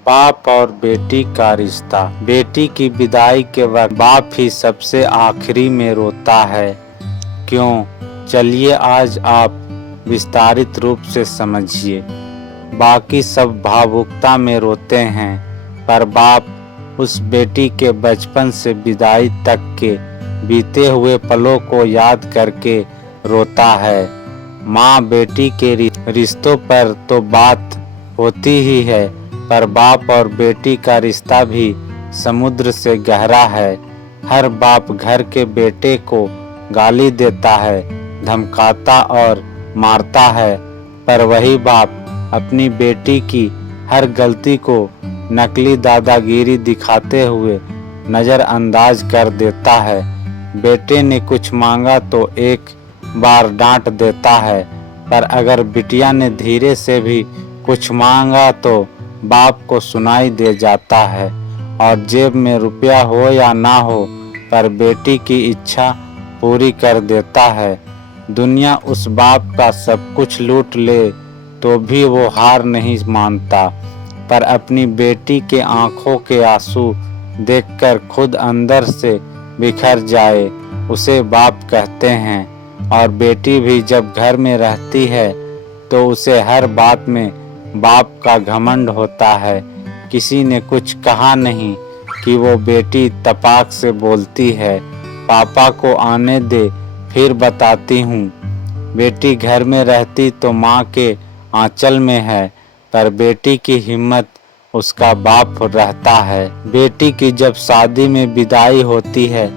बाप और बेटी का रिश्ता। बेटी की विदाई के वक्त बाप ही सबसे आखिरी में रोता है। क्यों? चलिए आज आप विस्तारित रूप से समझिए। बाकी सब भावुकता में रोते हैं, पर बाप उस बेटी के बचपन से विदाई तक के बीते हुए पलों को याद करके रोता है। माँ बेटी के रिश्तों पर तो बात होती ही है, पर बाप और बेटी का रिश्ता भी समुद्र से गहरा है। हर बाप घर के बेटे को गाली देता है, धमकाता और मारता है, पर वही बाप अपनी बेटी की हर गलती को नकली दादागिरी दिखाते हुए नज़रअंदाज कर देता है। बेटे ने कुछ मांगा तो एक बार डांट देता है, पर अगर बिटिया ने धीरे से भी कुछ मांगा तो बाप को सुनाई दे जाता है। और जेब में रुपया हो या ना हो, पर बेटी की इच्छा पूरी कर देता है। दुनिया उस बाप का सब कुछ लूट ले तो भी वो हार नहीं मानता, पर अपनी बेटी के आंखों के आंसू देखकर खुद अंदर से बिखर जाए उसे बाप कहते हैं। और बेटी भी जब घर में रहती है तो उसे हर बात में बाप का घमंड होता है। किसी ने कुछ कहा नहीं कि वो बेटी तपाक से बोलती है, पापा को आने दे फिर बताती हूँ। बेटी घर में रहती तो माँ के आंचल में है, पर बेटी की हिम्मत उसका बाप रहता है। बेटी की जब शादी में विदाई होती है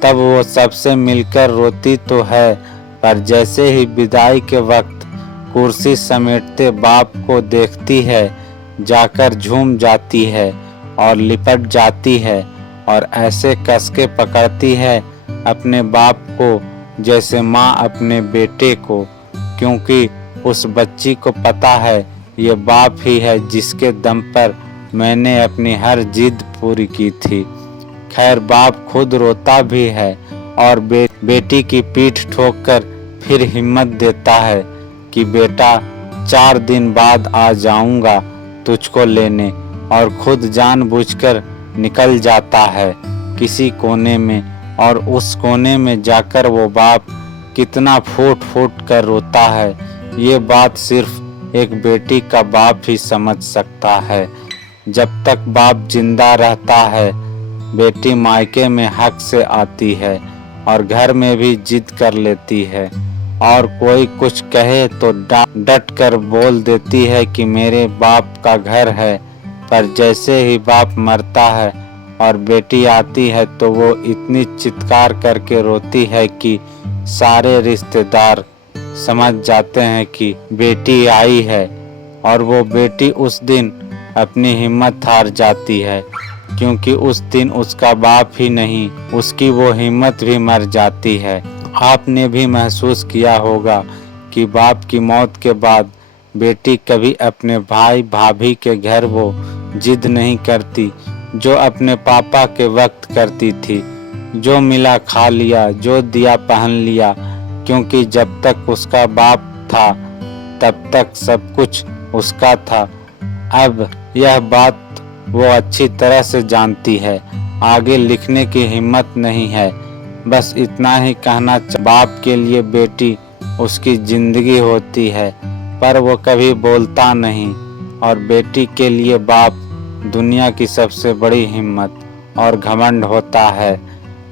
तब वो सबसे मिलकर रोती तो है, पर जैसे ही विदाई के वक्त कुर्सी समेटते बाप को देखती है, जाकर झूम जाती है और लिपट जाती है और ऐसे कस के पकड़ती है अपने बाप को जैसे माँ अपने बेटे को, क्योंकि उस बच्ची को पता है ये बाप ही है जिसके दम पर मैंने अपनी हर जिद पूरी की थी। खैर बाप खुद रोता भी है और बेटी की पीठ ठोककर फिर हिम्मत देता है कि बेटा 4 दिन बाद आ जाऊंगा तुझको लेने, और खुद जानबूझकर निकल जाता है किसी कोने में। और उस कोने में जाकर वो बाप कितना फूट फूट कर रोता है, ये बात सिर्फ एक बेटी का बाप ही समझ सकता है। जब तक बाप जिंदा रहता है बेटी मायके में हक से आती है और घर में भी जिद कर लेती है, और कोई कुछ कहे तो डट कर बोल देती है कि मेरे बाप का घर है। पर जैसे ही बाप मरता है और बेटी आती है तो वो इतनी चित्कार करके रोती है कि सारे रिश्तेदार समझ जाते हैं कि बेटी आई है। और वो बेटी उस दिन अपनी हिम्मत हार जाती है, क्योंकि उस दिन उसका बाप ही नहीं उसकी वो हिम्मत भी मर जाती है। आपने भी महसूस किया होगा कि बाप की मौत के बाद बेटी कभी अपने भाई भाभी के घर वो जिद नहीं करती जो अपने पापा के वक्त करती थी। जो मिला खा लिया, जो दिया पहन लिया, क्योंकि जब तक उसका बाप था तब तक सब कुछ उसका था। अब यह बात वो अच्छी तरह से जानती है, आगे लिखने की हिम्मत नहीं है। बस इतना ही कहना, बाप के लिए बेटी उसकी जिंदगी होती है, पर वो कभी बोलता नहीं। और बेटी के लिए बाप दुनिया की सबसे बड़ी हिम्मत और घमंड होता है,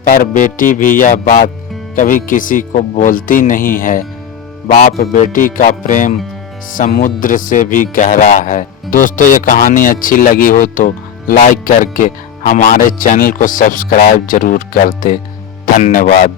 पर बेटी भी यह बात कभी किसी को बोलती नहीं है। बाप बेटी का प्रेम समुद्र से भी गहरा है। दोस्तों ये कहानी अच्छी लगी हो तो लाइक करके हमारे चैनल को सब्सक्राइब जरूर कर दे। धन्यवाद।